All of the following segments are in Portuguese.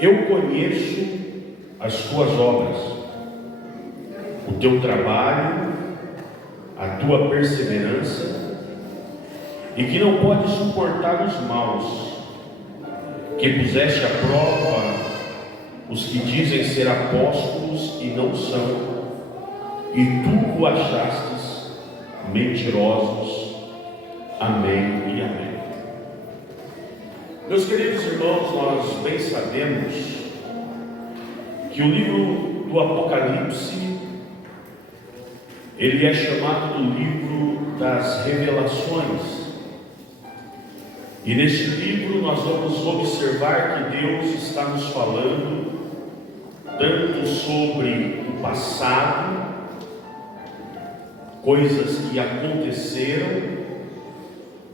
Eu conheço as tuas obras, o teu trabalho, a tua perseverança, e que não podes suportar os maus, que puseste à prova os que dizem ser apóstolos e não são, e tu o achastes mentirosos. Amém e amém. Meus queridos irmãos, nós bem sabemos que o livro do Apocalipse, ele é chamado do livro das revelações. E neste livro nós vamos observar que Deus está nos falando tanto sobre o passado, coisas que aconteceram,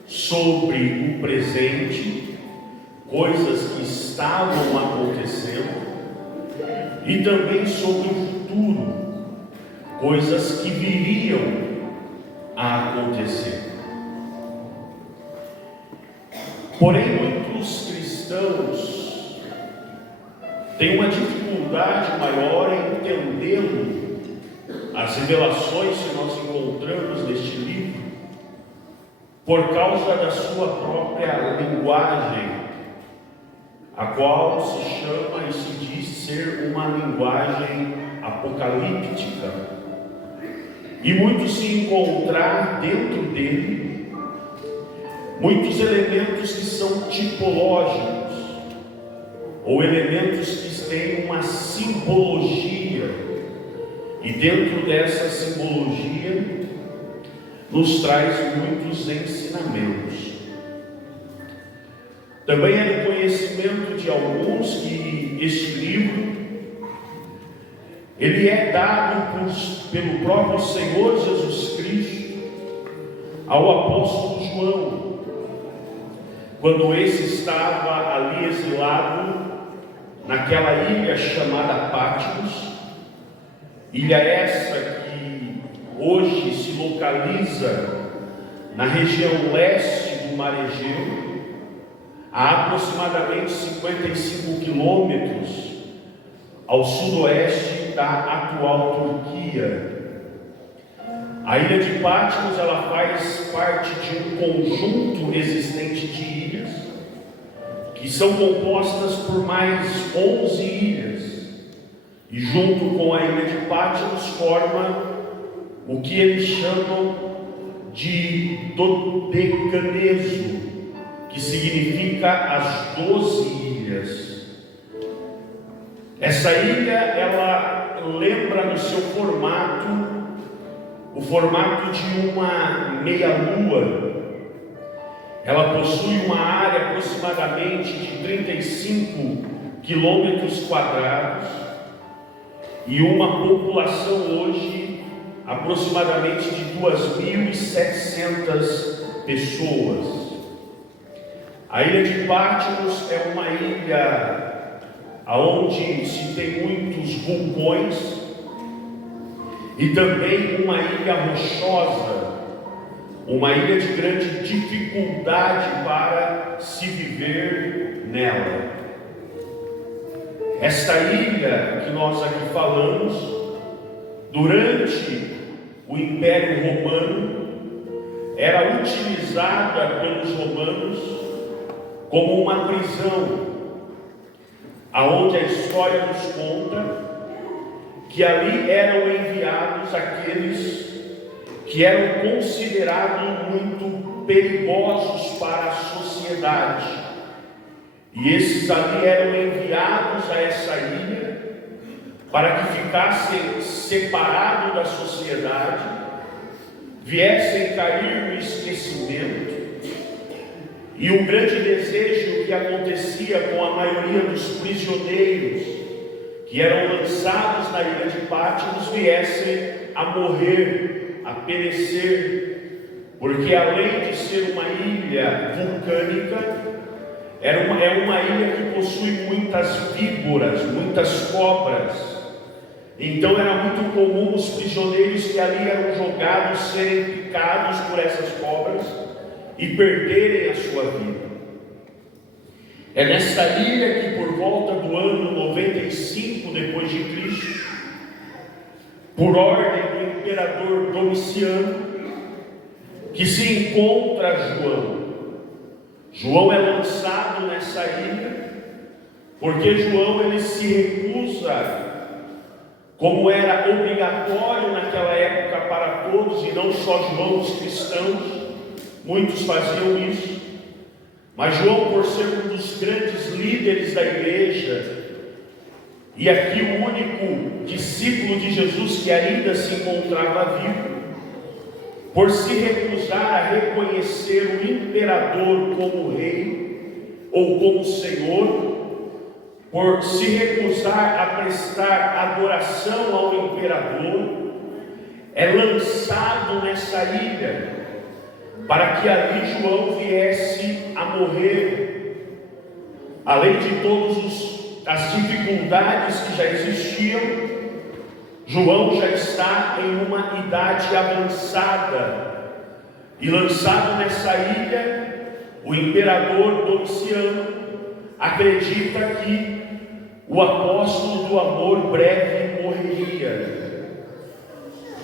sobre o presente, coisas que estavam acontecendo, e também sobre o futuro, coisas que viriam a acontecer. Porém, muitos cristãos têm uma dificuldade maior em entendê-lo, as revelações que nós encontramos neste livro, por causa da sua própria linguagem, a qual se chama e se diz ser uma linguagem apocalíptica, e muito se encontrar dentro dele muitos elementos que são tipológicos, ou elementos que têm uma simbologia, e dentro dessa simbologia nos traz muitos ensinamentos. Também é do conhecimento de alguns que este livro ele é dado pelo próprio Senhor Jesus Cristo ao apóstolo João, quando esse estava ali exilado naquela ilha chamada Patmos, ilha essa que hoje se localiza na região leste do Mar Egeu, a aproximadamente 55 quilômetros ao sudoeste da atual Turquia. A ilha de Patmos, ela faz parte de um conjunto existente de ilhas, que são compostas por mais 11 ilhas, e junto com a ilha de Patmos forma o que eles chamam de Dodecaneso, que significa as 12 ilhas. Essa ilha, ela lembra no seu formato o formato de uma meia-lua. Ela possui uma área aproximadamente de 35 quilômetros quadrados e uma população hoje aproximadamente de 2.700 pessoas. A ilha de Patmos é uma ilha onde se tem muitos vulcões, e também uma ilha rochosa, uma ilha de grande dificuldade para se viver nela. Esta ilha que nós aqui falamos, durante o Império Romano, era utilizada pelos romanos como uma prisão, aonde a história nos conta que ali eram enviados aqueles que eram considerados muito perigosos para a sociedade, e esses ali eram enviados a essa ilha para que ficassem separados da sociedade, viessem cair no esquecimento. E o grande desejo que acontecia com a maioria dos prisioneiros que eram lançados na ilha de Patmos viessem a morrer, a perecer, porque além de ser uma ilha vulcânica, é uma ilha que possui muitas víboras, muitas cobras. Então era muito comum os prisioneiros que ali eram jogados serem picados por essas cobras e perderem a sua vida. É nesta ilha que por volta do ano 95 depois de Cristo, por ordem do imperador Domiciano, que se encontra João. João é lançado nessa ilha, porque João ele se recusa, como era obrigatório naquela época para todos, e não só João os cristãos, muitos faziam isso, mas João, por ser um dos grandes líderes da igreja, e aqui o único discípulo de Jesus que ainda se encontrava vivo, por se recusar a reconhecer o imperador como rei ou como senhor, por se recusar a prestar adoração ao imperador, é lançado nessa ilha, para que ali João viesse a morrer. Além de todas as dificuldades que já existiam, João já está em uma idade avançada, e lançado nessa ilha, o imperador Domiciano acredita que o apóstolo do amor breve morreria.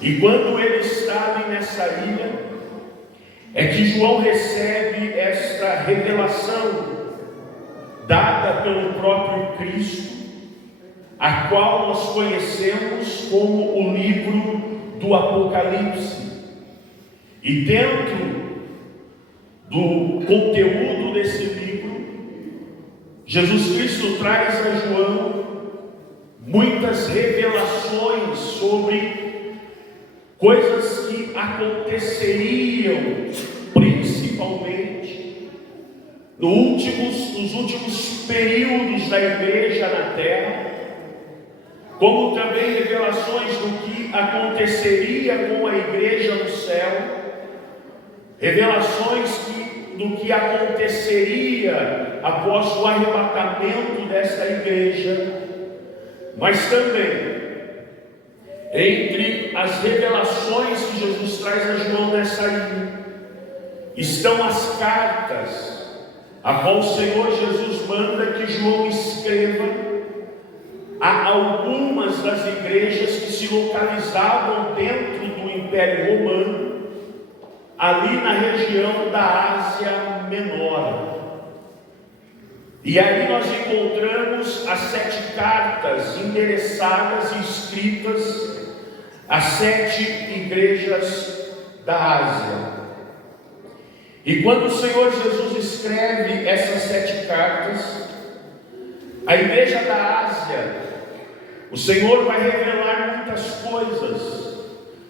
E quando ele está nessa ilha, é que João recebe esta revelação dada pelo próprio Cristo, a qual nós conhecemos como o livro do Apocalipse. E dentro do conteúdo desse livro, Jesus Cristo traz a João muitas revelações sobre coisas que aconteceriam, principalmente nos últimos períodos da igreja na terra, como também revelações do que aconteceria com a igreja no céu, revelações do que aconteceria após o arrebatamento desta igreja, mas também entre as revelações que Jesus traz a João nessa ilha, estão as cartas, a qual o Senhor Jesus manda que João escreva a algumas das igrejas que se localizavam dentro do Império Romano, ali na região da Ásia Menor. E aí nós encontramos as 7 cartas endereçadas e escritas às 7 igrejas da Ásia. E quando o Senhor Jesus escreve essas 7 cartas, a igreja da Ásia, o Senhor vai revelar muitas coisas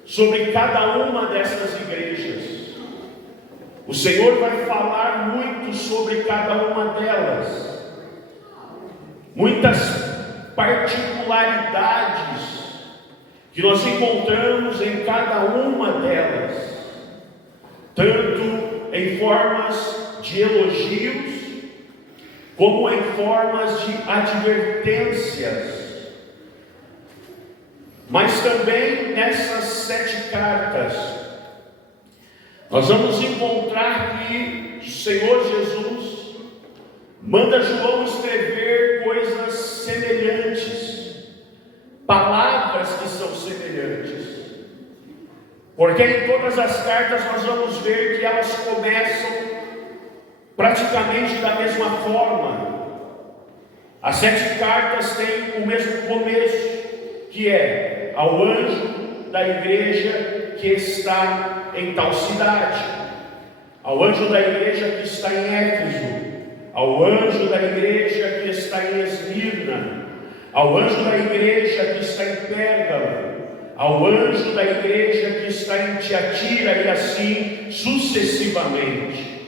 sobre cada uma dessas igrejas. O Senhor vai falar muito sobre cada uma delas, muitas particularidades que nós encontramos em cada uma delas, tanto em formas de elogios, como em formas de advertências. Mas também nessas 7 cartas, nós vamos encontrar que o Senhor Jesus manda João escrever coisas semelhantes, palavras que são semelhantes, porque em todas as cartas nós vamos ver que elas começam praticamente da mesma forma. As 7 cartas têm o mesmo começo, que é ao anjo da igreja que está em tal cidade, ao anjo da igreja que está em Éfeso, ao anjo da igreja que está em Esmirna, ao anjo da igreja que está em Pérgamo, ao anjo da igreja que está em Tiatira, e assim sucessivamente.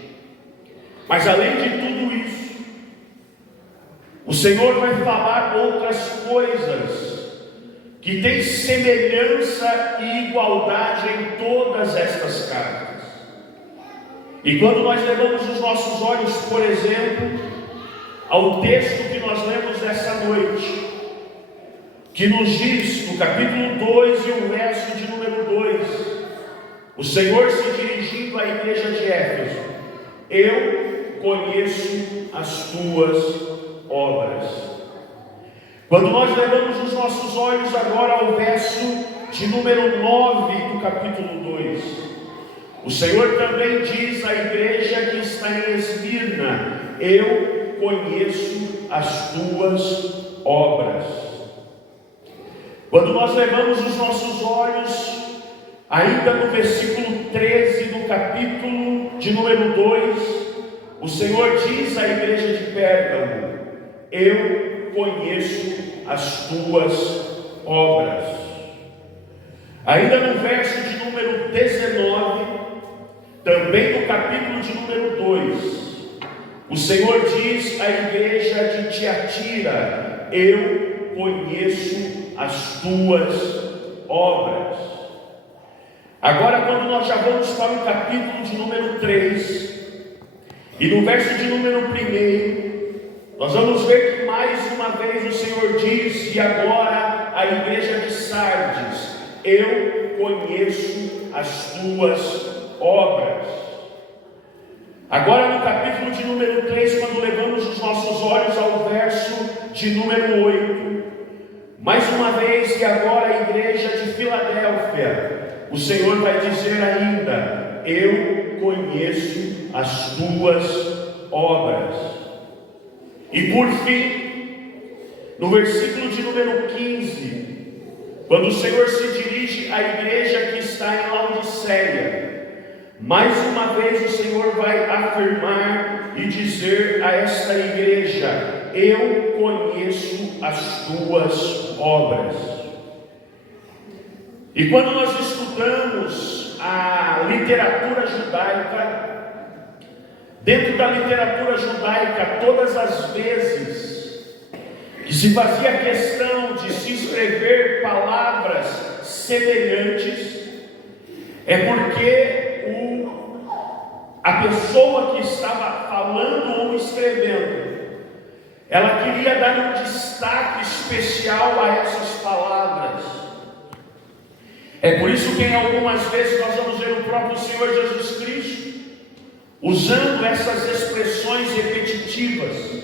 Mas além de tudo isso, o Senhor vai falar outras coisas que têm semelhança e igualdade em todas estas cartas. E quando nós levamos os nossos olhos, por exemplo, ao texto que nós lemos essa noite, que nos diz, no capítulo 2 e o verso de número 2, o Senhor se dirigindo à igreja de Éfeso: eu conheço as tuas obras. Quando nós levamos os nossos olhos agora ao verso de número 9 do capítulo 2, o Senhor também diz à igreja que está em Esmirna: eu conheço as tuas obras. Quando nós levamos os nossos olhos, ainda no versículo 13 do capítulo de número 2, o Senhor diz à igreja de Pérgamo: eu conheço as tuas obras. Ainda no verso de número 19, também no capítulo de número 2, o Senhor diz à igreja de Tiatira: eu conheço as tuas obras. Agora, quando nós já vamos para o capítulo de número 3, e no verso de número 1, nós vamos ver que mais uma vez o Senhor diz, e agora a igreja de Sardes: eu conheço as tuas obras. Agora no capítulo de número 3, quando levamos os nossos olhos ao verso de número 8, mais uma vez, e agora a igreja de Filadélfia, o Senhor vai dizer ainda: eu conheço as tuas obras. E por fim, no versículo de número 15, quando o Senhor se dirige à igreja que está em Laodiceia, mais uma vez o Senhor vai afirmar e dizer a esta igreja: eu conheço as tuas obras. E quando nós estudamos a literatura judaica, dentro da literatura judaica, todas as vezes que se fazia questão de se escrever palavras semelhantes, é porque a pessoa que estava falando ou escrevendo, ela queria dar um destaque especial a essas palavras. É por isso que em algumas vezes nós vamos ver o próprio Senhor Jesus Cristo usando essas expressões repetitivas.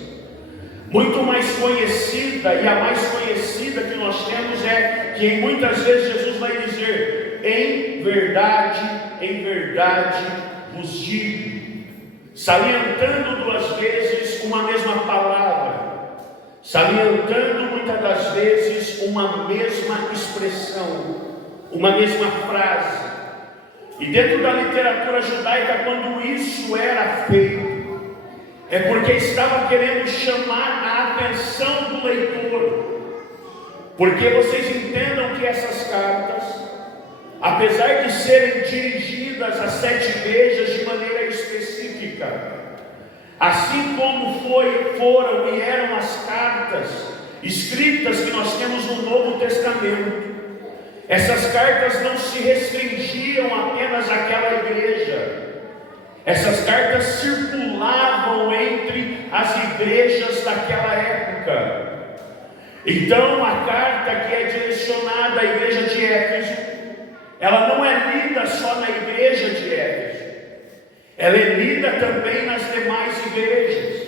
Muito mais conhecida, e a mais conhecida que nós temos é que muitas vezes Jesus vai dizer: em verdade vos digo, salientando duas vezes uma mesma palavra, salientando muitas das vezes uma mesma expressão, uma mesma frase. E dentro da literatura judaica, quando isso era feito, é porque estava querendo chamar a atenção do leitor. Porque vocês entendam que essas cartas, apesar de serem dirigidas a 7 igrejas de maneira específica, assim como foram e eram as cartas escritas que nós temos no Novo Testamento, essas cartas não se restringiam apenas àquela igreja. Essas cartas circulavam entre as igrejas daquela época. Então, a carta que é direcionada à igreja de Éfeso, ela não é lida só na igreja de Éfeso, ela é lida também nas demais igrejas.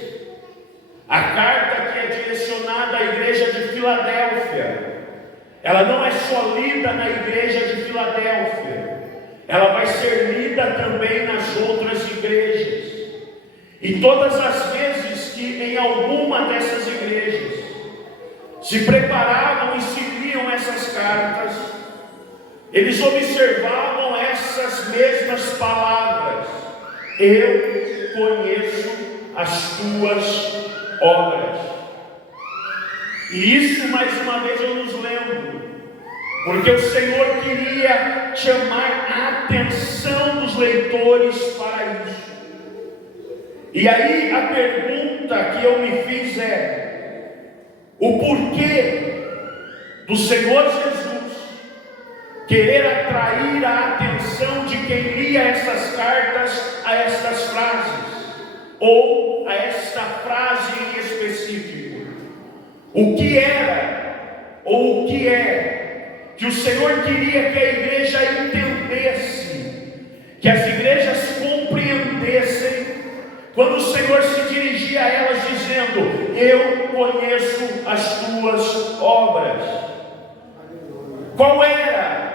A carta que é direcionada à igreja de Filadélfia, ela não é só lida na igreja de Filadélfia, ela vai ser lida também nas outras igrejas. E todas as vezes que em alguma dessas igrejas se preparavam e se liam essas cartas, eles observavam essas mesmas palavras: eu conheço as tuas obras. E isso mais uma vez eu nos lembro, porque o Senhor queria chamar a atenção dos leitores para isso. E aí a pergunta que eu me fiz é: o porquê do Senhor Jesus querer atrair a atenção de quem lia essas cartas a estas frases, ou a esta frase em específico? O que era, ou o que é, que o Senhor queria que a igreja entendesse, que as igrejas compreendessem, quando o Senhor se dirigia a elas dizendo: eu conheço as tuas qual era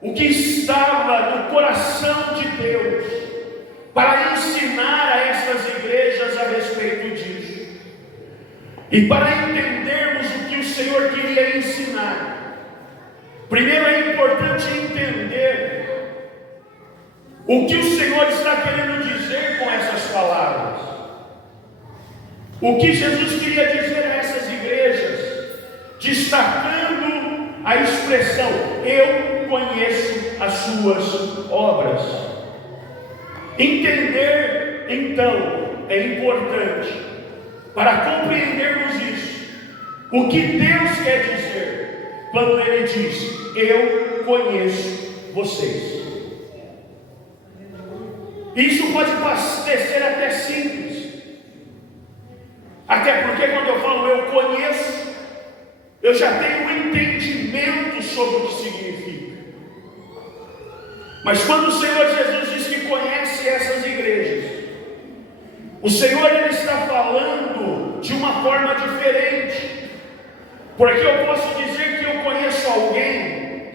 o que estava no coração de Deus para ensinar a essas igrejas a respeito disso. E para entendermos o que o Senhor queria ensinar, primeiro é importante entender o que o Senhor está querendo dizer com essas palavras. O que Jesus queria dizer a essas igrejas, destacando a expressão: eu conheço as suas obras. Entender, então, é importante para compreendermos isso. O que Deus quer dizer quando Ele diz: eu conheço vocês. Isso pode parecer até simples. Até porque quando eu falo eu conheço, eu já tenho um entendimento sobre o que significa. Mas quando o Senhor Jesus diz que conhece essas igrejas, o Senhor ele está falando de uma forma diferente. Porque eu posso dizer que eu conheço alguém,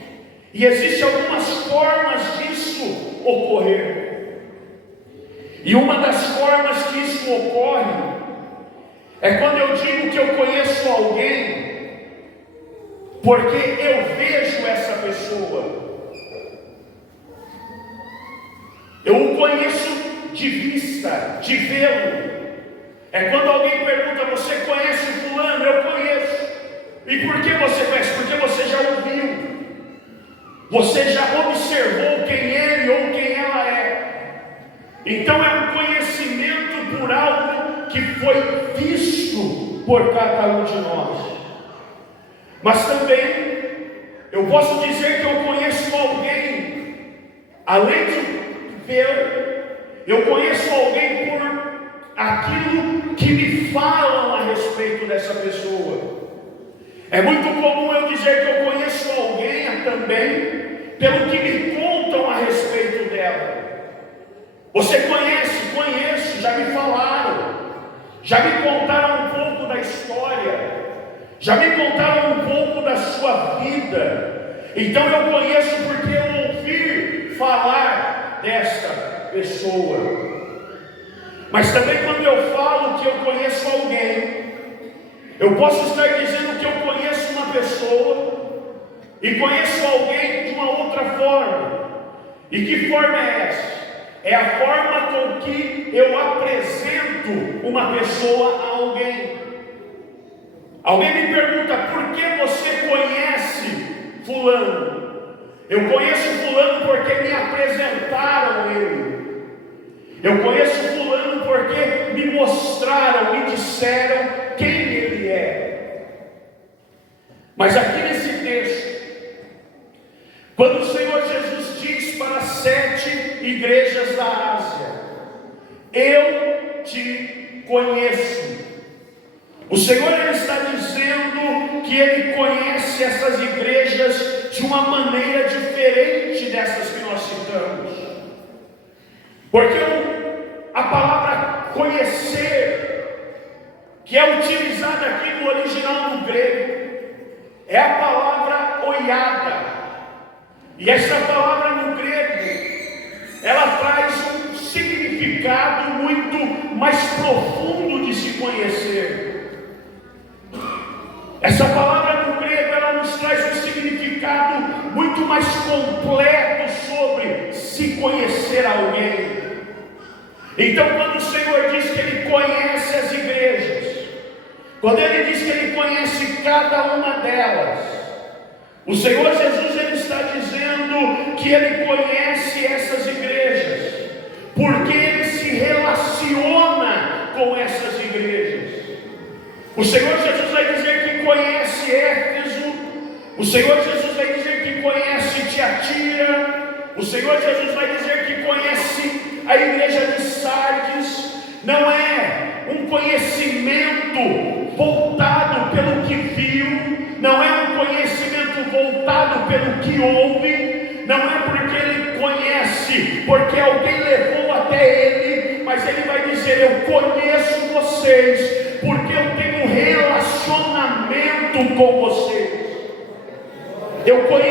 e existem algumas formas disso ocorrer. E uma das formas que isso ocorre é quando eu digo que eu conheço alguém, porque eu vejo essa pessoa. Eu o conheço de vista, de vê-lo. É quando alguém pergunta: você conhece o fulano? Eu conheço. E por que você conhece? Porque você já ouviu. Você já observou quem ele ou quem ela é. Então é um conhecimento por algo que foi visto por cada um de nós. Mas também eu posso dizer que eu conheço alguém, além de ver, eu conheço alguém por aquilo que me falam a respeito dessa pessoa. É muito comum eu dizer que eu conheço alguém também pelo que me contam a respeito dela. Você conhece? Conheço, já me falaram, já me contaram um pouco da história, já me contaram um pouco da sua vida. Então eu conheço porque eu ouvi falar desta pessoa. Mas também quando eu falo que eu conheço alguém, eu posso estar dizendo que eu conheço uma pessoa e conheço alguém de uma outra forma. E que forma é essa? É a forma com que eu apresento uma pessoa a alguém. Alguém me pergunta: por que você conhece fulano? Eu conheço fulano porque me apresentaram ele. Eu conheço fulano porque me mostraram, me disseram quem ele é. Mas aqui nesse texto, quando o Senhor Jesus diz para 7 igrejas da Ásia: eu te conheço. O Senhor ele está dizendo que Ele conhece essas igrejas de uma maneira diferente dessas que nós citamos. Porque a palavra conhecer, que é utilizada aqui no original no grego, é a palavra oiada. E essa palavra no grego, ela traz um significado muito mais profundo de se conhecer. Essa palavra no grego, ela nos traz um significado muito mais completo sobre se conhecer alguém. Então, quando o Senhor diz que Ele conhece as igrejas, quando Ele diz que Ele conhece cada uma delas, o Senhor Jesus ele está dizendo que Ele conhece essas igrejas, porque Ele se relaciona com essas igrejas. O Senhor Jesus vai dizer que conhece Éfeso, o Senhor Jesus vai dizer que conhece Tiatira, o Senhor Jesus vai dizer que conhece a igreja de Sardes. Não é um conhecimento voltado pelo que viu, não é um conhecimento voltado pelo que ouve, não é porque ele conhece, porque alguém levou até ele, mas ele vai dizer: eu conheço vocês, porque eu tenho um relacionamento com vocês. Eu conheço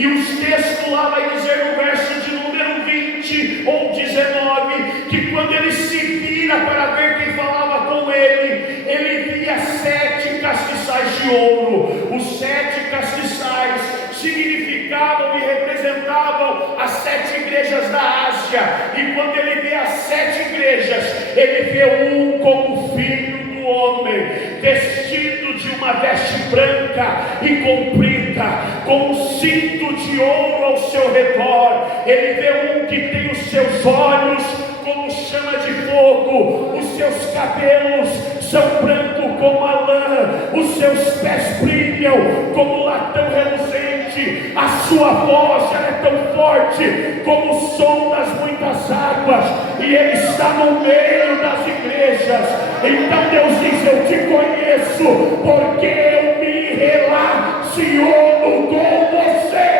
E os textos lá vai dizer no verso de número 20 ou 19, que quando ele se vira para ver quem falava com ele, ele via 7 castiçais de ouro. Os 7 castiçais significavam e representavam as 7 igrejas da Ásia. E quando ele vê as 7 igrejas, ele vê um como filho do homem, vestido de uma veste branca e comprida, com um cinto de ouro ao seu redor. Ele vê um que tem os seus olhos como chama de fogo, os seus cabelos são brancos como a lã, os seus pés brilham como latão reluzente, a sua voz ela é tão forte como o som das muitas águas, e ele está no meio das igrejas. Então Deus diz: eu te conheço, porque eu me relaciono com você.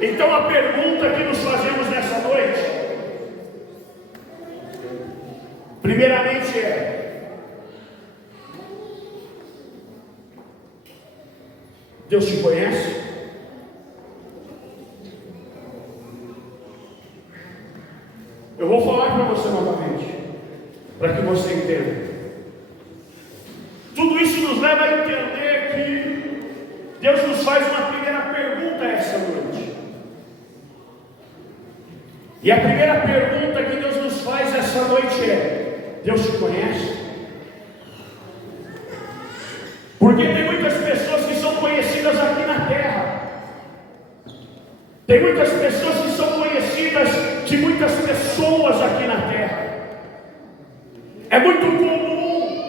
Então a pergunta que nos fazemos nessa noite, primeiramente Deus te conhece? Eu vou falar para você novamente, para que você entenda. Tudo isso nos leva a entender que Deus nos faz uma primeira pergunta essa noite. E a primeira pergunta que Deus nos faz essa noite é: Deus te conhece? Porque tem muitas pessoas que são conhecidas aqui na terra. Tem muitas pessoas que são conhecidas de muitas pessoas aqui na terra. É muito comum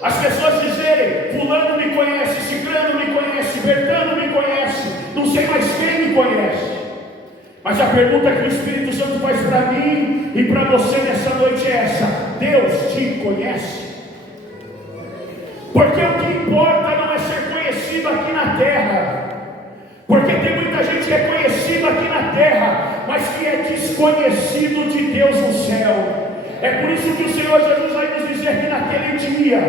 as pessoas dizerem: fulano me conhece, ciclano me conhece, bertano me conhece, não sei mais quem me conhece. Mas a pergunta que o Espírito Santo faz para mim e para você nessa noite é essa: Deus te conhece? Porque o que importa não é ser conhecido aqui na terra, porque tem muita gente que é conhecido aqui na terra, mas que é desconhecido de Deus no céu. É por isso que o Senhor Jesus vai nos dizer que naquele dia,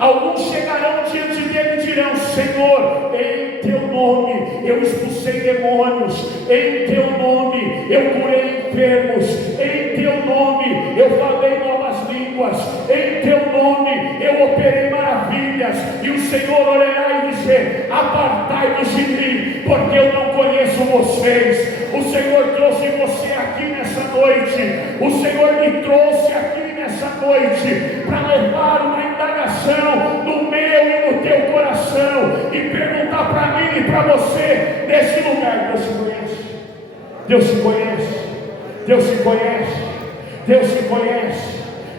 alguns chegarão diante dele e dirão: Senhor, em teu nome eu expulsei demônios, em teu nome eu curei enfermos, em teu nome eu falei novas línguas, em teu nome eu operei maravilhas. E o Senhor orará e dizer: apartai-vos de mim, porque eu não conheço vocês. O Senhor trouxe você aqui nessa noite, o Senhor me trouxe aqui nessa noite para levar uma indagação no meu e no teu coração e perguntar para mim e para você nesse lugar: Deus te conhece? Deus te conhece? Deus te conhece? Deus te conhece?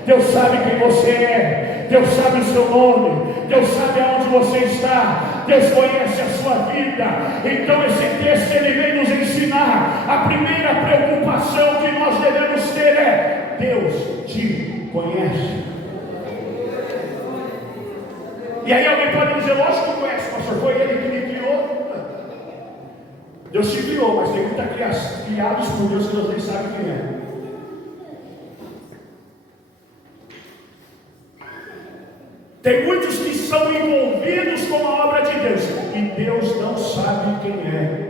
Deus sabe quem você é, Deus sabe o seu nome, Deus sabe aonde você está, Deus conhece a sua vida. Então esse texto ele vem nos ensinar: a primeira preocupação que nós devemos ter é: Deus te conhece? E aí alguém pode dizer: lógico que conhece, pastor, foi ele que me criou. Deus te criou, mas tem muita criados por Deus que nós nem sabemos quem é. Tem muitos que são envolvidos com a obra de Deus e Deus não sabe quem é.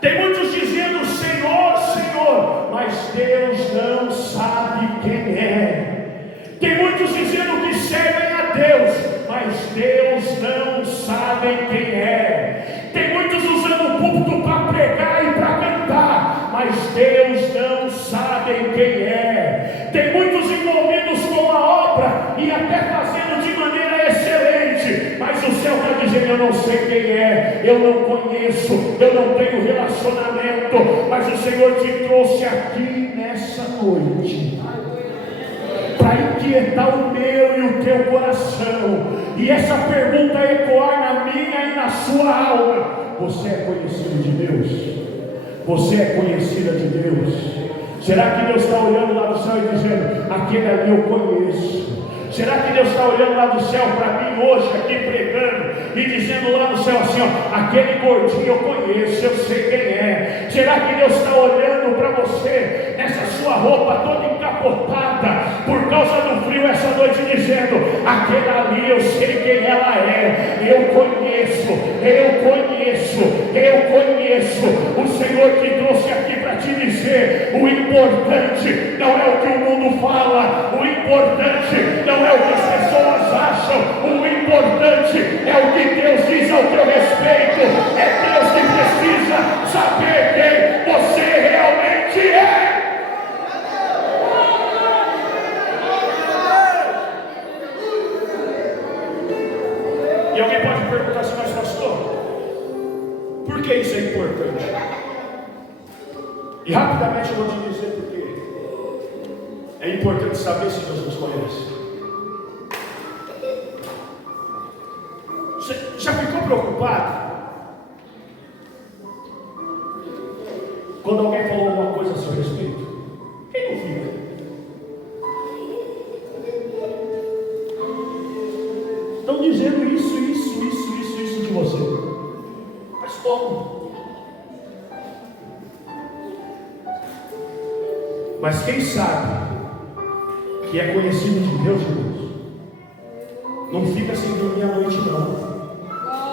Tem muitos dizendo: Senhor, Senhor, mas Deus não sabe quem é. Tem muitos dizendo que servem a Deus, mas Deus não sabe quem é. Tem muitos usando o púlpito para pregar e para cantar, mas Deus não sabe quem é. Tem muitos envolvidos com a obra e até fazendo de maneira excelente, mas o céu está dizendo: eu não sei quem é, eu não conheço, eu não tenho relacionamento. Mas o Senhor te trouxe aqui nessa noite para inquietar o meu e o teu coração, e essa pergunta ecoar na minha e na sua alma: você é conhecido de Deus? Você é conhecida de Deus? Será que Deus está olhando lá do céu e dizendo: aquele ali eu conheço? Será que Deus está olhando lá do céu para mim hoje aqui pregando e dizendo lá no céu assim: ó, aquele gordinho eu conheço, eu sei quem é? Será que Deus está olhando olhando para você, nessa sua roupa toda encapotada, por causa do frio essa noite, dizendo: aquela ali eu sei quem ela é, eu conheço. O Senhor te trouxe aqui para te dizer: o importante não é o que o mundo fala, o importante não é o que as pessoas acham, o importante é o que Deus diz ao teu respeito. É Deus que precisa saber quem você realmente é. E alguém pode perguntar assim: mas pastor, por que isso é importante? E rapidamente eu vou te dizer por quê. É importante saber se Deus nos conhece. Você já ficou preocupado quando alguém falou alguma coisa a seu respeito? Quem não fica? Estão dizendo isso de você. Mas como? Mas quem sabe que é conhecido de Deus, irmãos, não fica sem dormir à noite não,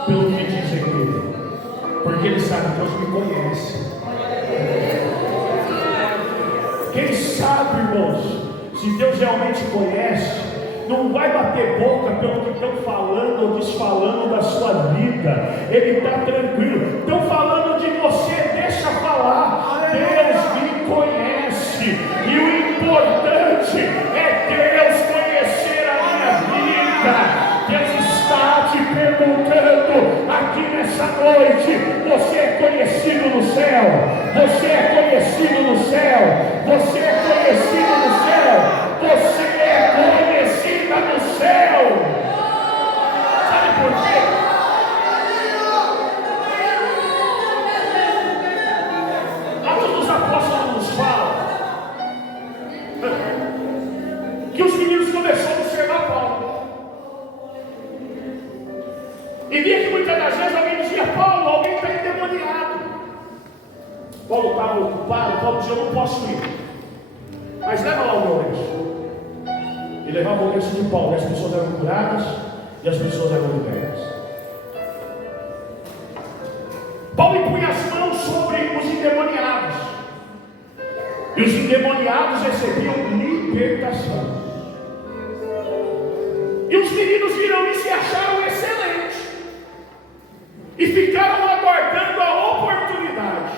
pelo que dizem dele, porque ele sabe que Deus me conhece. Quem sabe, irmãos, se Deus realmente conhece, não vai bater boca pelo que estão falando ou desfalando da sua vida. Ele está tranquilo. Estão falando de você, deixa falar. Deus me conhece, e o importante é Deus conhecer a minha vida. Deus está te perguntando aqui nessa noite: você é conhecido no céu? Você é conhecido no céu? Você é conhecido no céu? Você é conhecida no céu. Sabe por quê? Atos dos Apóstolos nos fala que os meninos começaram a observar Paulo, e via que muitas das vezes alguém dizia: Paulo, alguém está endemoniado. Paulo estava ocupado. Paulo dizia: eu não posso ir, mas leva lá o meu lenço. E levava o lenço de Paulo, e as pessoas eram curadas e as pessoas eram libertas. Paulo impunha as mãos sobre os endemoniados, e os endemoniados recebiam libertação. E os meninos viram isso e acharam excelente, e ficaram aguardando a oportunidade.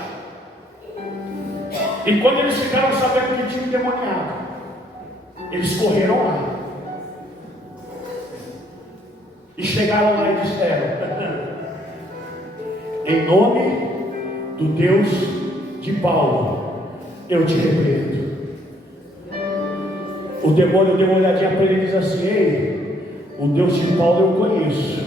E quando eles ficaram sabendo que tinha endemoniado, eles correram lá e chegaram lá e disseram: em nome do Deus de Paulo, eu te repreendo. O demônio deu uma olhadinha para ele e diz assim: ei, o Deus de Paulo eu conheço,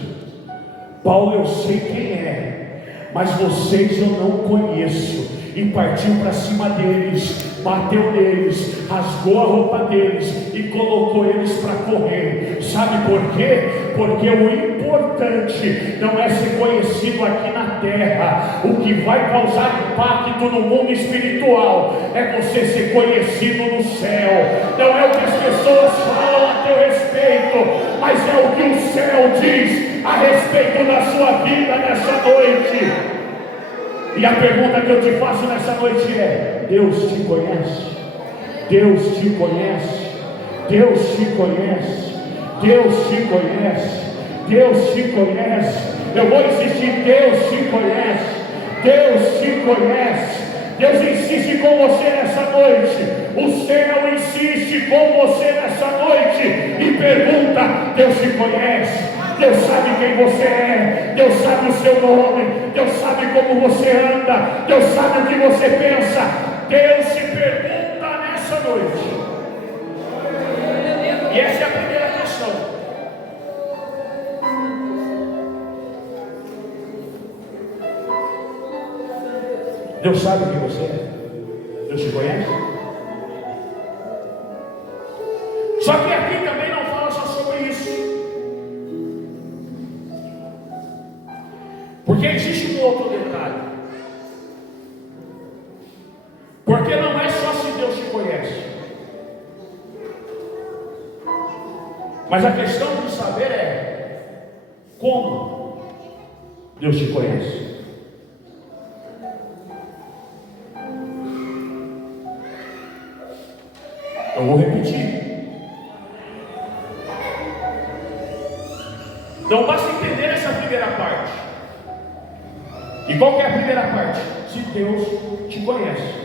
Paulo eu sei quem é, mas vocês eu não conheço. E partiu para cima deles, bateu neles, rasgou a roupa deles e colocou eles para correr. Sabe por quê? Porque o importante não é ser conhecido aqui na terra. O que vai causar impacto no mundo espiritual é você ser conhecido no céu. Não é o que as pessoas falam a teu respeito, mas é o que o céu diz a respeito da sua vida nessa noite. E a pergunta que eu te faço nessa noite é: Deus te conhece? Deus te conhece? Deus te conhece? Deus te conhece? Deus te conhece? Eu vou insistir: Deus te conhece? Deus te conhece? Deus insiste com você nessa noite. O céu insiste com você nessa noite e pergunta: Deus te conhece? Deus sabe quem você é, Deus sabe o seu nome, Deus sabe como você anda, Deus sabe o que você pensa. Deus te pergunta nessa noite. E essa é a primeira questão. Deus sabe quem você é, Deus te conhece. Só que aqui também não fala só sobre isso, porque existe um outro detalhe. Porque não é só se Deus te conhece, mas a questão de saber é como Deus te conhece. Eu vou repetir. Não basta entender essa primeira parte. E qual que é a primeira parte? Se Deus te conhece.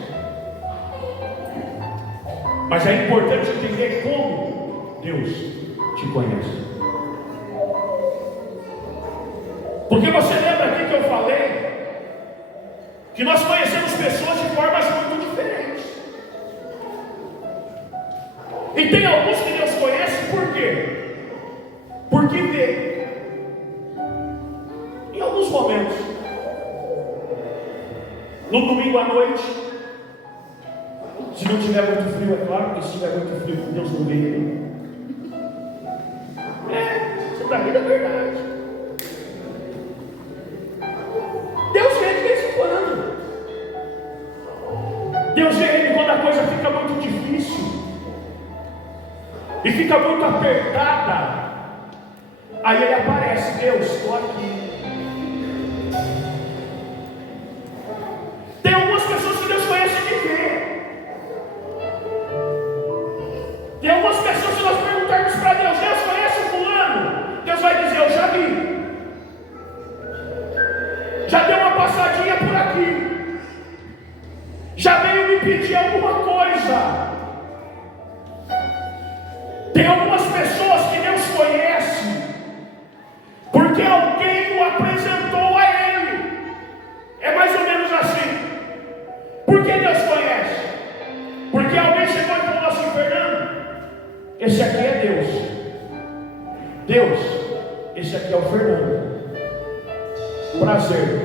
Mas é importante entender como Deus te conhece. Porque você lembra aqui que eu falei que nós conhecemos pessoas de formas muito diferentes. E tem alguns que Deus conhece por quê? Porque vê. Em alguns momentos. No domingo à noite. Se não tiver muito frio, é claro, porque se tiver muito frio, Deus não vê. Você está rindo, é verdade. Deus vê de vez em quando. Deus vê ele quando a coisa fica muito difícil e fica muito apertada. Aí ele aparece: Deus, estou aqui. Tem algumas pessoas que Deus conhece de ver. Tem algumas pessoas que nós perguntarmos para Deus: Deus conhece o fulano? Deus vai dizer: eu já vi. Já deu uma passadinha por aqui. Já veio me pedir alguma coisa. Tem algumas pessoas que Deus conhece porque alguém o apresentou a Ele. É mais ou menos assim. Por que Deus conhece? Porque alguém chegou e falou assim: Fernando, esse aqui é Deus. Deus, esse aqui é o Fernando. Prazer,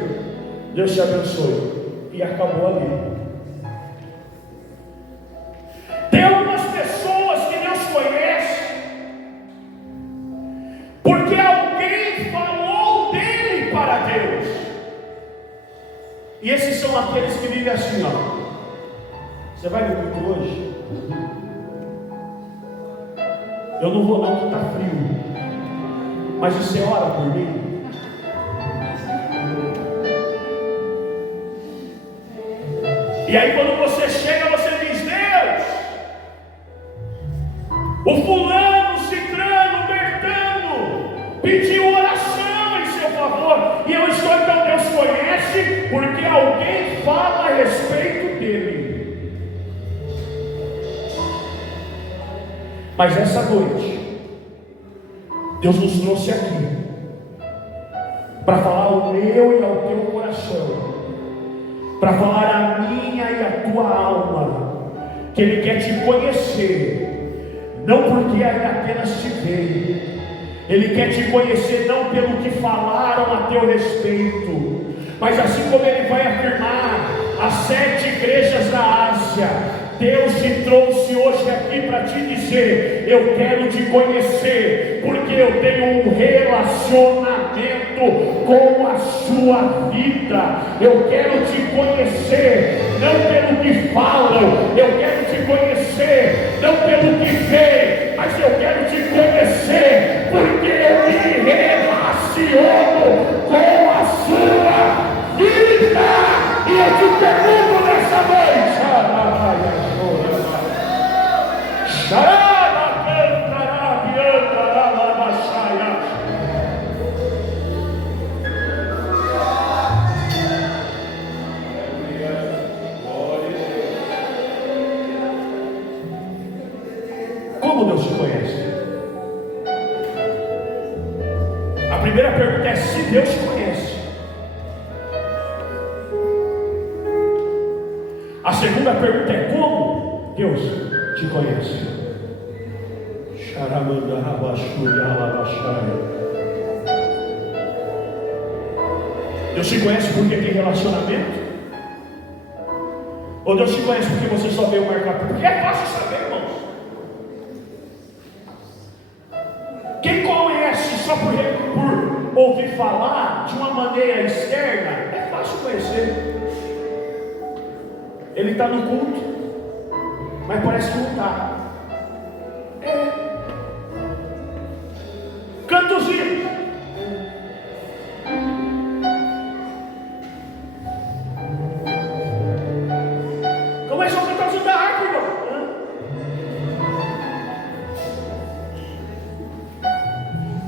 Deus te abençoe. E acabou ali. Tem algumas pessoas que Deus conhece porque alguém falou dele para Deus. E esses são aqueles que vivem assim, ó. Você vai no culto hoje? Eu não vou não, que está frio. Mas você ora por mim? E aí quando você chega, você diz: Deus, o fulano, cicrano, bertano pediu oração em seu favor. E eu estou, então Deus conhece porque alguém fala a respeito dele. Mas essa noite Deus nos trouxe aqui para falar ao meu e ao teu coração, para falar a minha e a tua alma, que Ele quer te conhecer, não porque Ele apenas te veio. Ele quer te conhecer não pelo que falaram a teu respeito, mas assim como Ele vai afirmar as 7 igrejas da Ásia, Deus te trouxe hoje aqui para te dizer: eu quero te conhecer, porque eu tenho um relacionamento com a sua vida. Eu quero te conhecer, não pelo que falam, eu quero te conhecer, não pelo que veem, mas eu quero te conhecer, porque eu me relaciono com a sua vida. E eu te pergunto nessa noite: como Deus te conhece? A primeira pergunta é se Deus te conhece. A segunda pergunta é como Deus te conhece. Deus te conhece porque tem relacionamento? Ou Deus te conhece porque você só veio marcar? Porque é fácil saber, irmãos. Quem conhece só por ouvir falar de uma maneira externa, é fácil conhecer. Ele está no culto, mas parece que não está. Canta os hinos. Começou a cantar os hinos da harpa, irmão.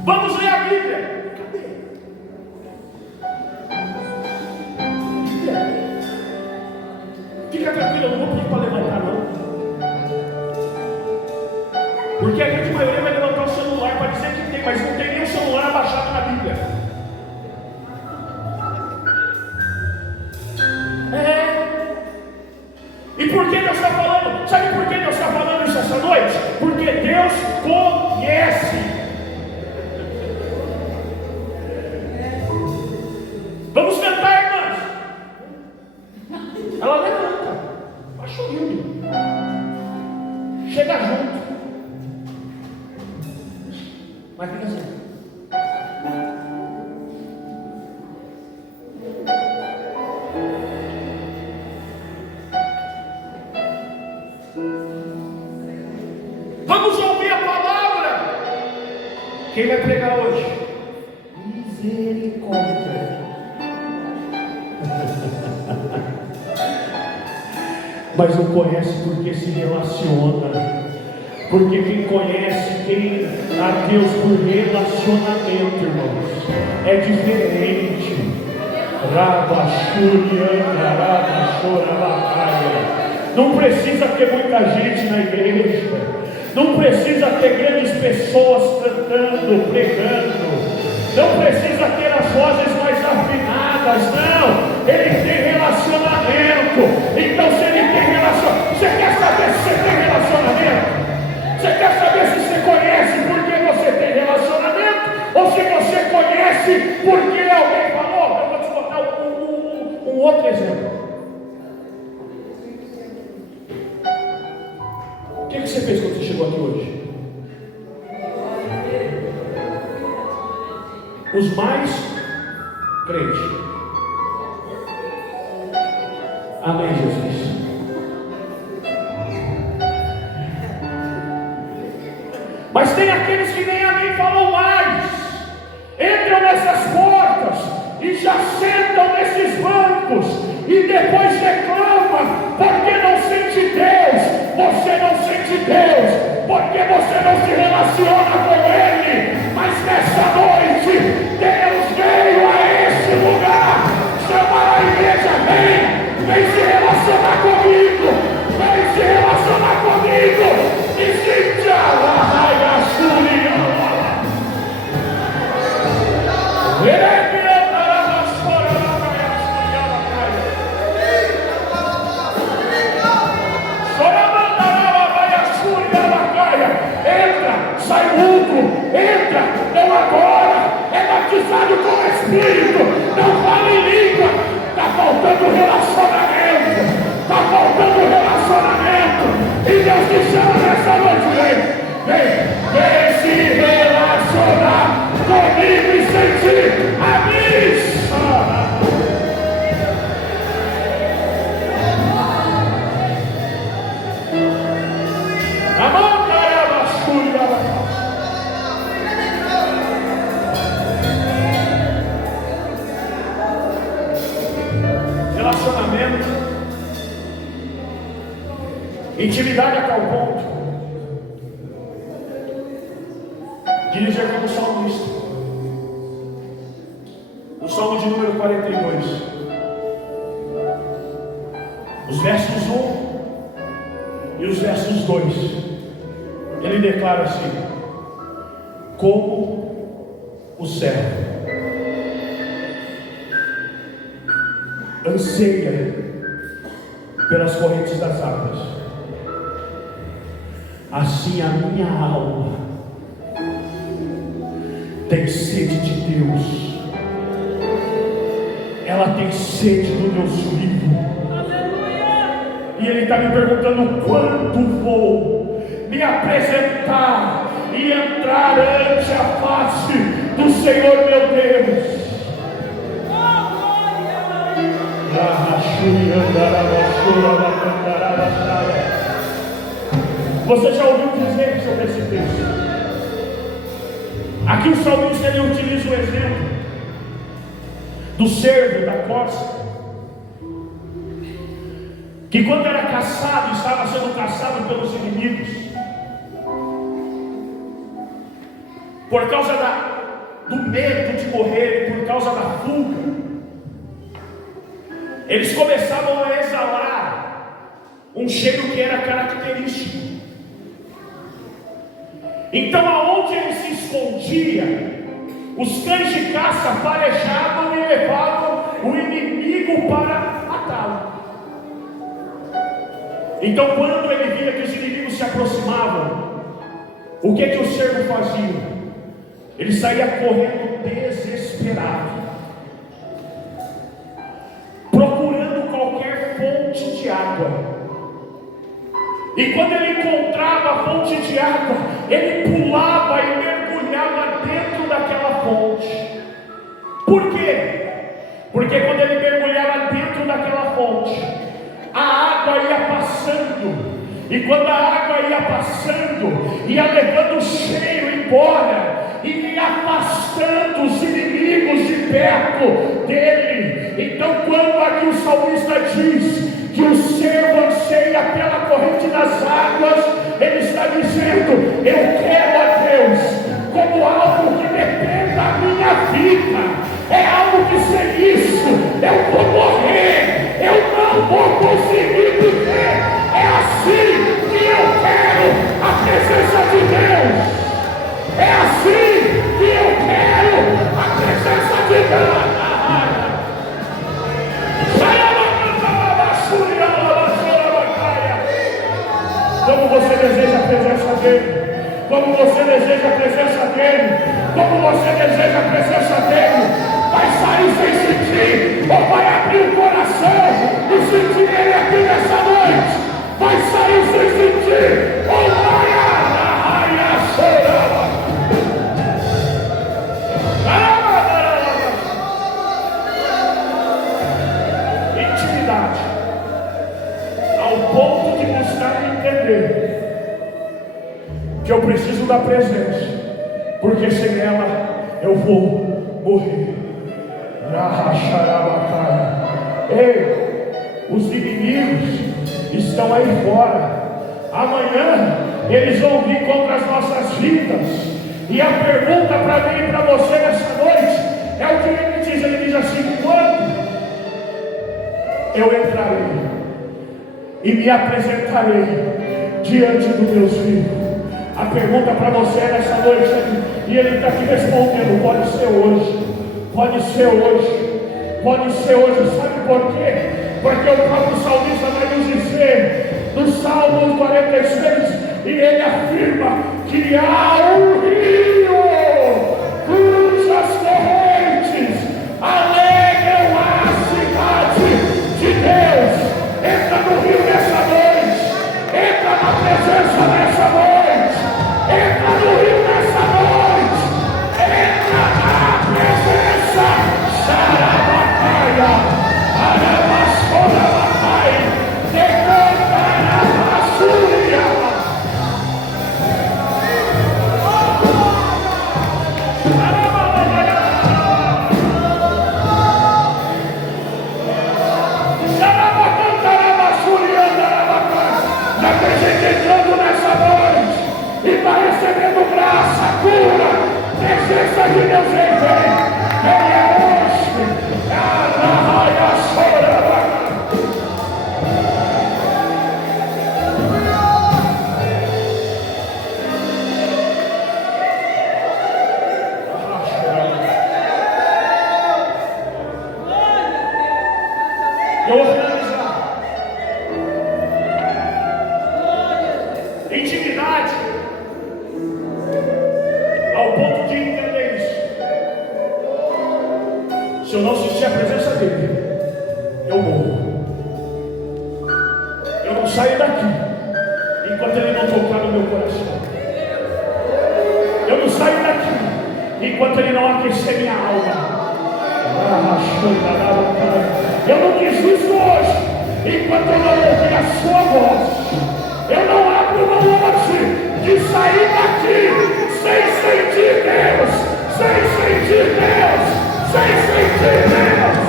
Vamos ler a Bíblia. Fica tranquilo, eu não vou pedir para levantar, não. Porque a grande maioria vai levantar o celular para dizer que tem, mas não tem nenhum celular abaixado na Bíblia. E por que Deus está falando? Sabe por que Deus está falando isso essa noite? Porque Deus conhece. Vamos cantar, irmãs. Ela levanta, baixa o hino, chega junto, mas fica assim. Vamos ouvir a palavra. Quem vai pregar hoje? Misericórdia. Mas não conhece porque se relaciona. Porque quem conhece tem a Deus por relacionamento, irmãos, é diferente. Não precisa ter muita gente na igreja, não precisa ter grandes pessoas cantando, pregando, não precisa ter as vozes mais afinadas, não. Ele tem relacionamento. Então, se ele tem relacionamento, você quer saber se você tem relacionamento? Você quer saber se você conhece porque você tem relacionamento? Ou se você conhece porque alguém falou? Eu vou te botar um outro exemplo. O que você fez quando você chegou aqui hoje? Os mais crentes. Amém, Jesus. Mas tem aqueles que nem amém falam mais, entram nessas portas e já sentam nesses bancos e depois reclamam porque não sente Deus. Você não sente Deus porque você não se relaciona com Ele. Mas nessa noite Deus veio a esse lugar chamar a igreja. Vem se relacionar comigo, vem se relacionar comigo. E se entra, sai mudo, entra, não agora, é batizado com o Espírito, não fala em língua. Está faltando relacionamento, está faltando relacionamento. E Deus te chama nessa noite. Vem se relacionar comigo e sentir a missa. A mão caramba, chuva. Relacionamento, intimidade a tal ponto de dizer como salmista, no Salmo de número 42, os versos 1 e os versos 2, ele declara assim: como o servo anseia pelas correntes das águas, assim a minha alma tem sede de Deus. Ela tem sede do Deus vivo. E Ele está me perguntando: quando vou me apresentar e entrar ante a face do Senhor meu Deus? Você já ouviu dizer sobre esse texto? Aqui o salmista ele utiliza o exemplo do cervo, da corça, que quando era caçado, estava sendo caçado pelos inimigos, por causa do medo de morrer, por causa da fuga, eles começavam a exalar um cheiro que era característico. Então, aonde ele se escondia, os cães de caça farejavam e levavam o inimigo para matá-lo. Então, quando ele via que os inimigos se aproximavam, o que o cervo fazia? Ele saía correndo desesperado, procurando qualquer fonte de água. E quando ele encontrava a fonte de água, ele pulava e mergulhava dentro daquela fonte. Por quê? Porque quando ele mergulhava dentro daquela fonte, a água ia passando. E quando a água ia passando, ia levando o cheiro embora, e ia afastando os inimigos de perto dele. Então, quando aqui o salmista diz que o cervo anseia pela corrente das águas, ele está dizendo: eu quero a Deus como algo que depende da minha vida. É algo que sem isso eu vou morrer, eu não vou conseguir viver. É assim que eu quero a presença de Deus. É assim que eu quero a presença de Deus. Como você deseja a presença dele? Como você deseja a presença dele? Como você deseja a presença dele? Vai sair sem sentir, ou vai abrir o coração e sentir ele aqui nessa noite? Vai sair sem sentir, ou vai chorar? Intimidade, ao ponto de buscar entender que eu preciso da presença, porque sem ela eu vou morrer. Ei, os inimigos estão aí fora. Amanhã eles vão vir contra as nossas vidas. E a pergunta para mim e para você nessa noite é o que ele diz. Ele diz assim: quando eu entrarei e me apresentarei diante dos meus filhos? A pergunta para você nessa noite, e ele está aqui respondendo: pode ser hoje, pode ser hoje, pode ser hoje. Sabe por quê? Porque o próprio salmista vai nos dizer no Salmo 46, e ele afirma que há um rio cujas correntes alegram a cidade de Deus. Entra no rio nessa noite, entra na presença nessa noite, entra no rio nessa noite, entra na presença. Xarabacaia, Arabaçorabacai, Decantarabaçuria. Entrando nessa noite e está recebendo graça, cura, presença de Deus. Vem é hoje. Eu vou finalizar. Intimidade ao ponto de entender isso. Se eu não sentir a presença dele, eu morro. Eu não saio daqui enquanto ele não tocar no meu coração. Eu não saio daqui enquanto ele não aquecer minha alma. Eu não desisto hoje, enquanto eu não ouvir a sua voz. Eu não abro mão hoje de sair daqui sem sentir Deus, sem sentir Deus, sem sentir Deus.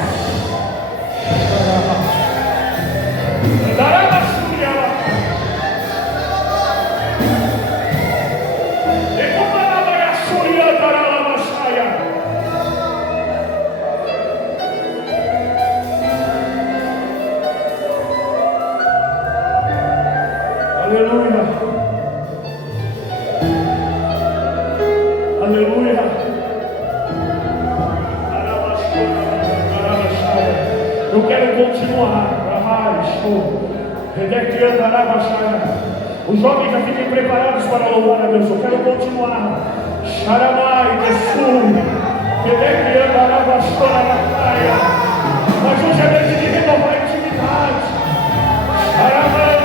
Aleluia, aleluia. Eu quero continuar. Os jovens já fiquem preparados para louvar a Deus. Eu quero continuar. Xaramai, Dessu, mas hoje é noite de renovar a intimidade. Xaramai,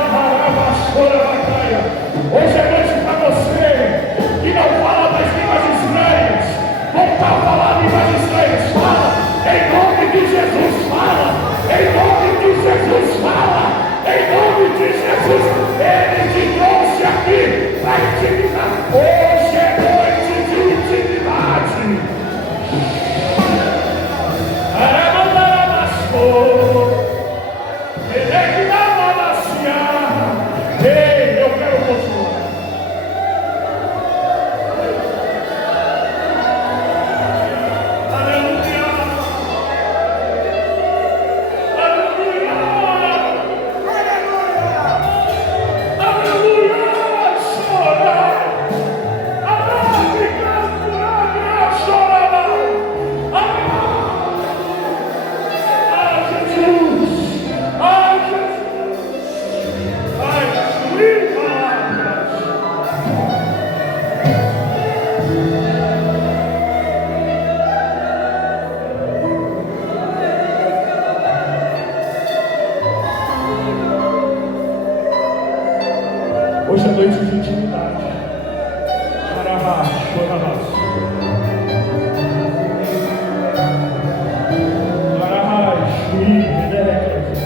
hoje é noite para você que não fala das línguas estranhas. Voltar a falar línguas estranhas. Fala em nome de Jesus. Fala em nome de Jesus. Fala em nome de Jesus. Ele te trouxe aqui para intimidade. Hoje é noite de intimidade. Ei, eu quero continuar. Aleluia. Aleluia. Aleluia. Chora. Aleluia. Chora. Ah, Jesus. Ah, Jesus. Hoje é noite de intimidade. Carabá, chorabá. Carabá, chuí, pedecas.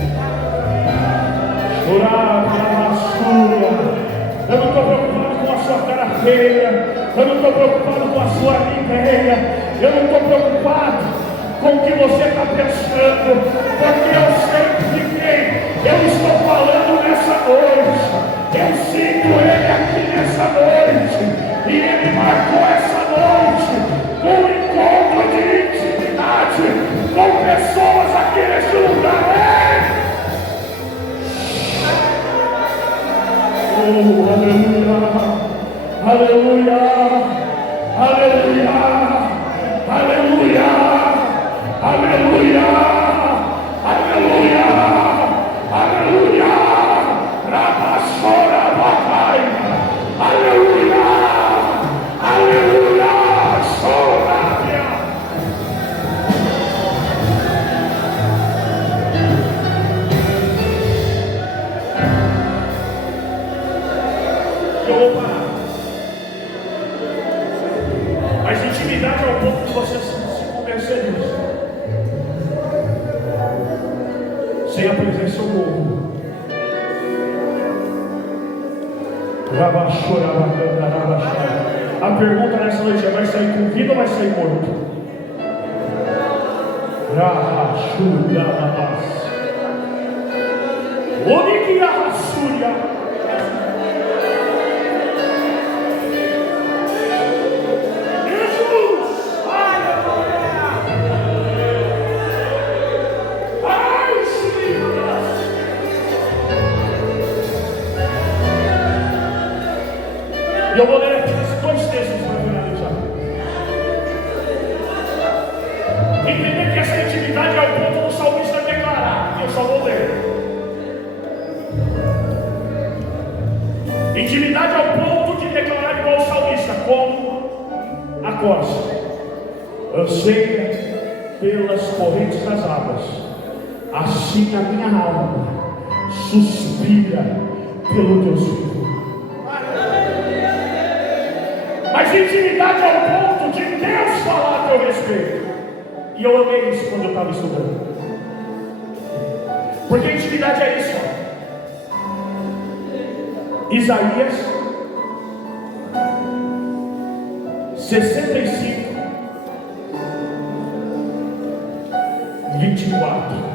Chorar, carabassúria. Eu não estou preocupado com a sua cara feia. Eu não estou preocupado com a sua ideia. Eu não estou preocupado com o que você está pensando. Porque eu sei de quem eu estou falando nessa noite. Eu sinto Ele aqui nessa noite. E Ele marcou essa noite um encontro de intimidade com pessoas aqui nesse lugar. Oh, aleluia, aleluia, aleluia, aleluia, aleluia, aleluia, aleluia. Rabassora Bacaia, aleluia, aleluia, Sorabia. Eu vou parar. Mas intimidade é o ponto que você se convencer disso. Sem a presença eu morro. A pergunta nessa noite é: vai sair com vida ou vai sair morto? E eu vou ler apenas 2 textos para finalizar. Entender que essa intimidade é o ponto do salmista declarar. Eu só vou ler. Intimidade é o ponto de declarar igual o salmista, como a costa anseia pelas correntes das águas, assim a minha alma suspira pelo teu filho. Mas intimidade é o ponto de Deus falar a teu respeito. E eu amei isso quando eu estava estudando. Porque intimidade é isso. Isaías 65, 24.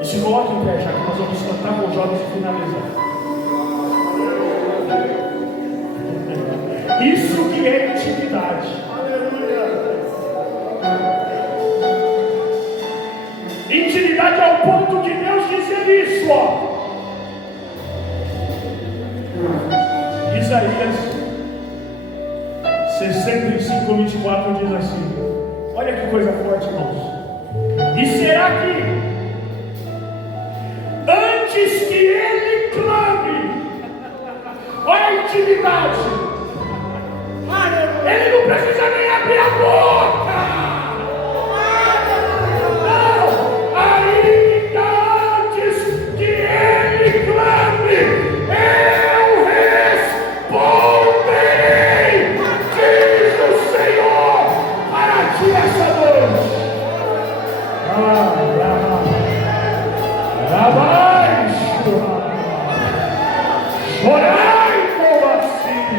E se coloque em pé já que nós vamos cantar com os jovens e finalizar. Isso que é intimidade. Intimidade ao ponto de Deus dizer isso, ó. Isaías 65, 24 diz assim. Olha que coisa forte, irmãos. E será que antes que ele clame, olha a intimidade, ele não precisa nem abrir a boca. Não, ainda antes que ele clame, eu responderei, diz o Senhor para ti essa noite. Chorai como assim?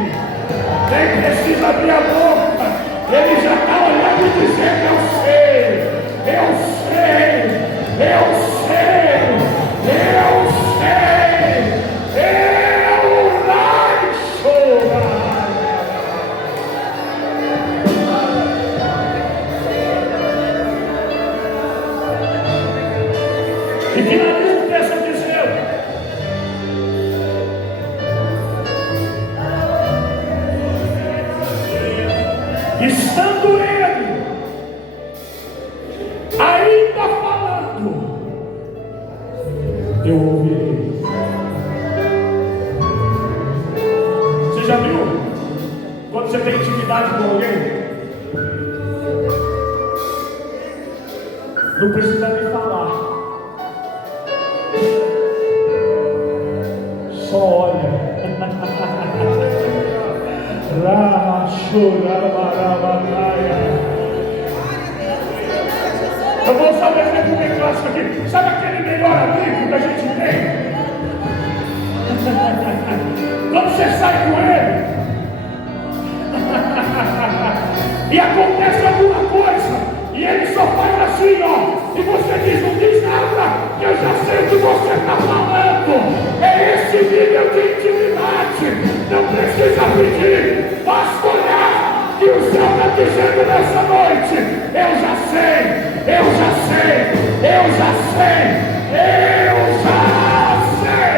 Nem precisa abrir a boca. Ele já está olhando e dizendo: eu sei, eu sei, eu sei, eu sei, eu vai chorar. E finaliza o texto dizendo: estando ele ainda falando, eu ouvirei. Você já viu? Quando você tem intimidade com alguém, não precisa nem falar, só olha. Eu vou usar um exemplo bem clássico aqui. Sabe aquele melhor amigo que a gente tem? Quando você sai com ele e acontece alguma coisa e ele só faz assim, ó, e você diz: não diz nada, que eu já sei o que você está falando. É esse nível de intimidade. Não precisa pedir, basta olhar que o céu está dizendo nessa noite: eu já sei, eu já sei, eu já sei, eu já sei.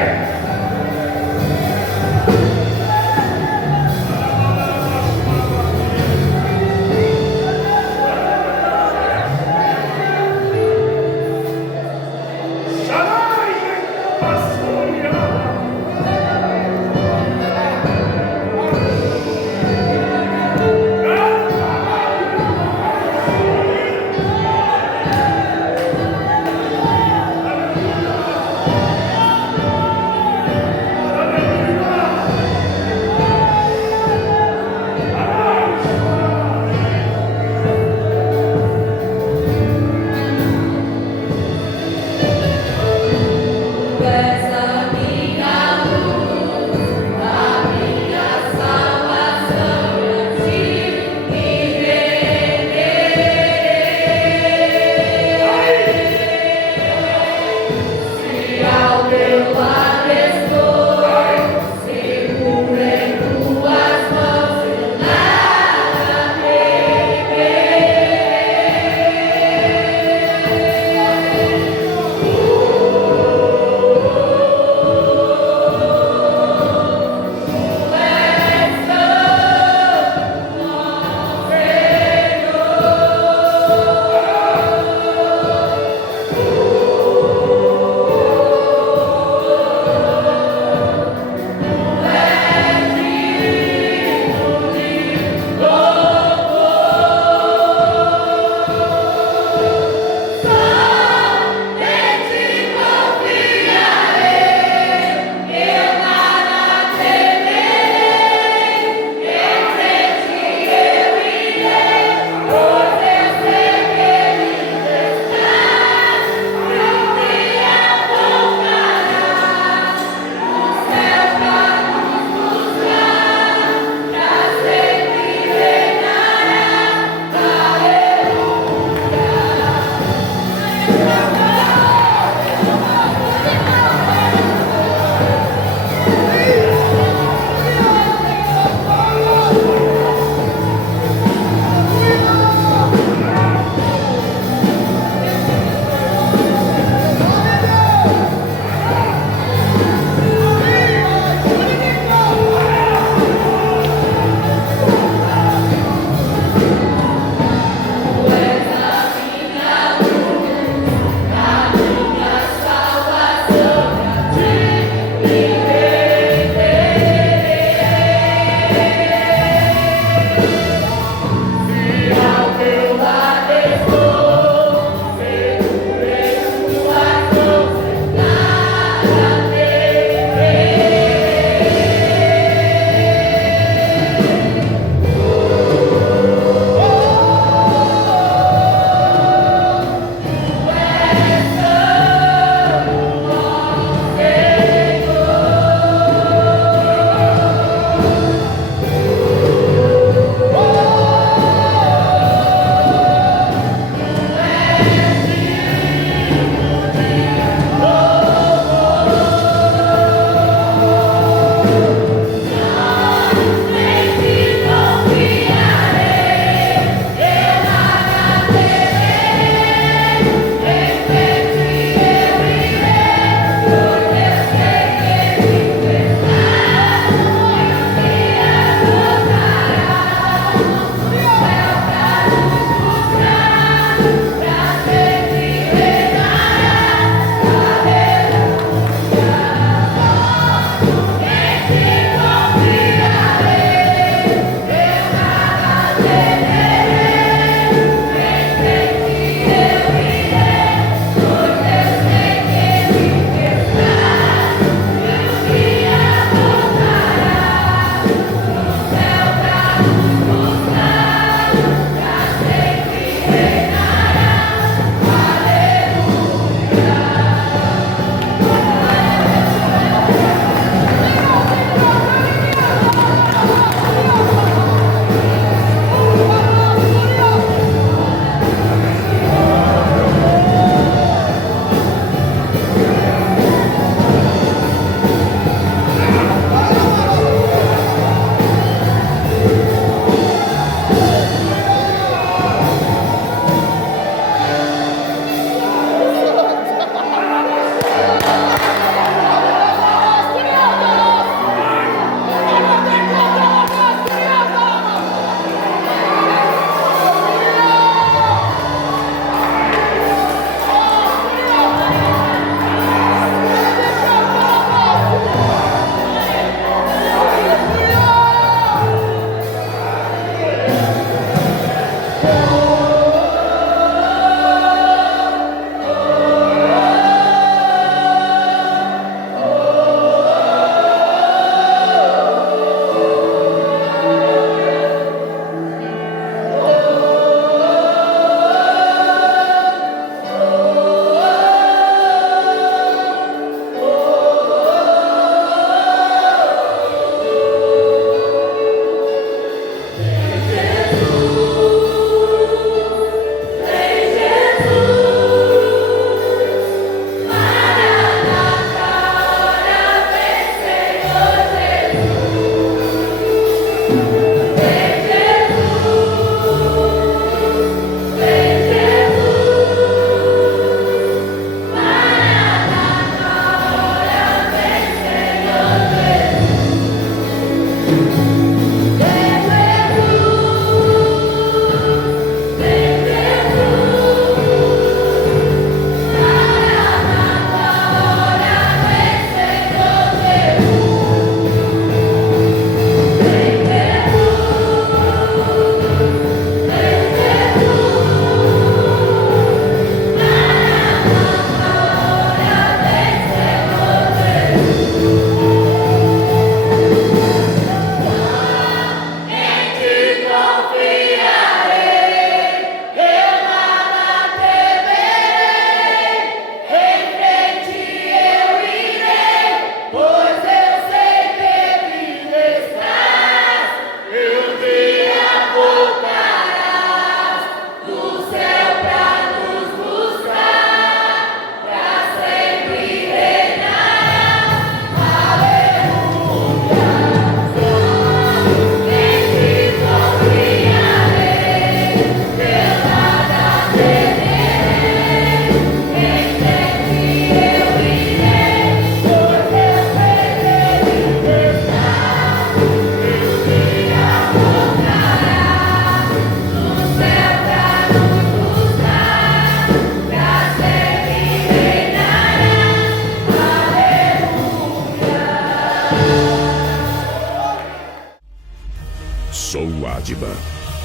Sou Adba.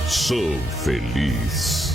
Sou feliz.